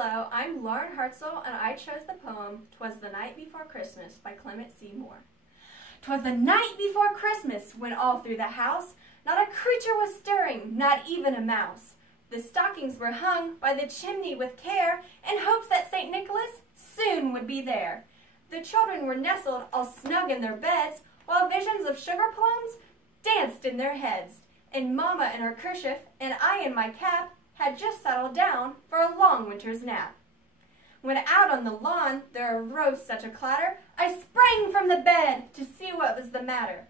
Hello, I'm Lauren Hartzell, and I chose the poem "'Twas the Night Before Christmas" by Clement C. Moore. 'Twas the night before Christmas, when all through the house not a creature was stirring, not even a mouse. The stockings were hung by the chimney with care, in hopes that St. Nicholas soon would be there. The children were nestled all snug in their beds, while visions of sugar plums danced in their heads. And Mama in her kerchief, and I in my cap, had just settled down for a long winter's nap. When out on the lawn there arose such a clatter, I sprang from the bed to see what was the matter.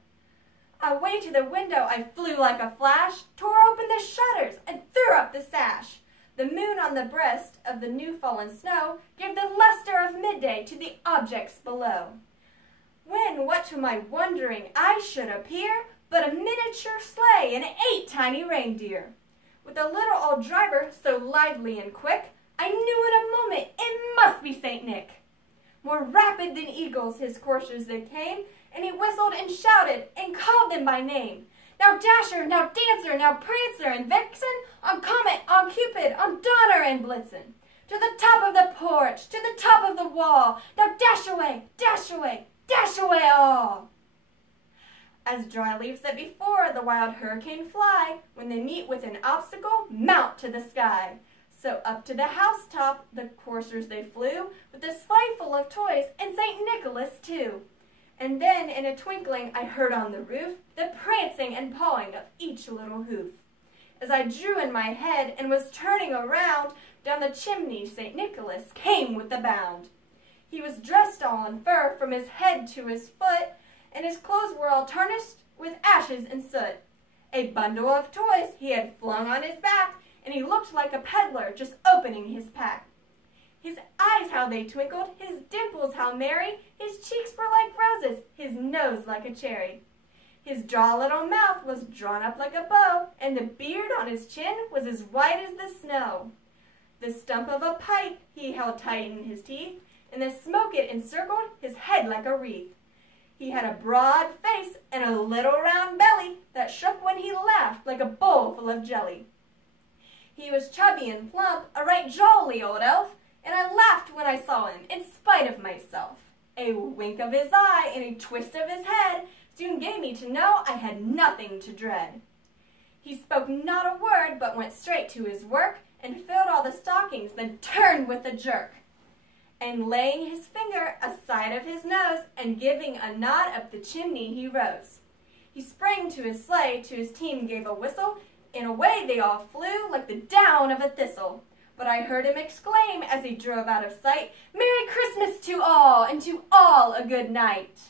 Away to the window I flew like a flash, tore open the shutters, and threw up the sash. The moon on the breast of the new-fallen snow gave the luster of midday to the objects below. When, what to my wondering eye should appear, but a miniature sleigh and 8 tiny reindeer. With a little old driver so lively and quick, I knew in a moment it must be St. Nick. More rapid than eagles his coursers they came, and he whistled and shouted and called them by name. Now Dasher, now Dancer, now Prancer and Vixen, on Comet, on Cupid, on Donner and Blitzen. To the top of the porch, to the top of the wall, now dash away, dash away, dash away all. As dry leaves that before the wild hurricane fly, when they meet with an obstacle, mount to the sky. So up to the housetop the coursers they flew, with a sleigh full of toys, and St. Nicholas too. And then in a twinkling I heard on the roof the prancing and pawing of each little hoof. As I drew in my head and was turning around, down the chimney St. Nicholas came with a bound. He was dressed all in fur from his head to his foot, and his clothes were all tarnished with ashes and soot. A bundle of toys he had flung on his back, and he looked like a peddler just opening his pack. His eyes how they twinkled, his dimples how merry, his cheeks were like roses, his nose like a cherry. His jaw little mouth was drawn up like a bow, and the beard on his chin was as white as the snow. The stump of a pipe he held tight in his teeth, and the smoke it encircled his head like a wreath. He had a broad face and a little round belly that shook when he laughed like a bowl full of jelly. He was chubby and plump, a right jolly old elf, and I laughed when I saw him, in spite of myself. A wink of his eye and a twist of his head soon gave me to know I had nothing to dread. He spoke not a word, but went straight to his work, and filled all the stockings, then turned with a jerk. And laying his finger aside of his nose, and giving a nod up the chimney he rose. He sprang to his sleigh, to his team gave a whistle, and away they all flew like the down of a thistle. But I heard him exclaim as he drove out of sight, "Merry Christmas to all, and to all a good night."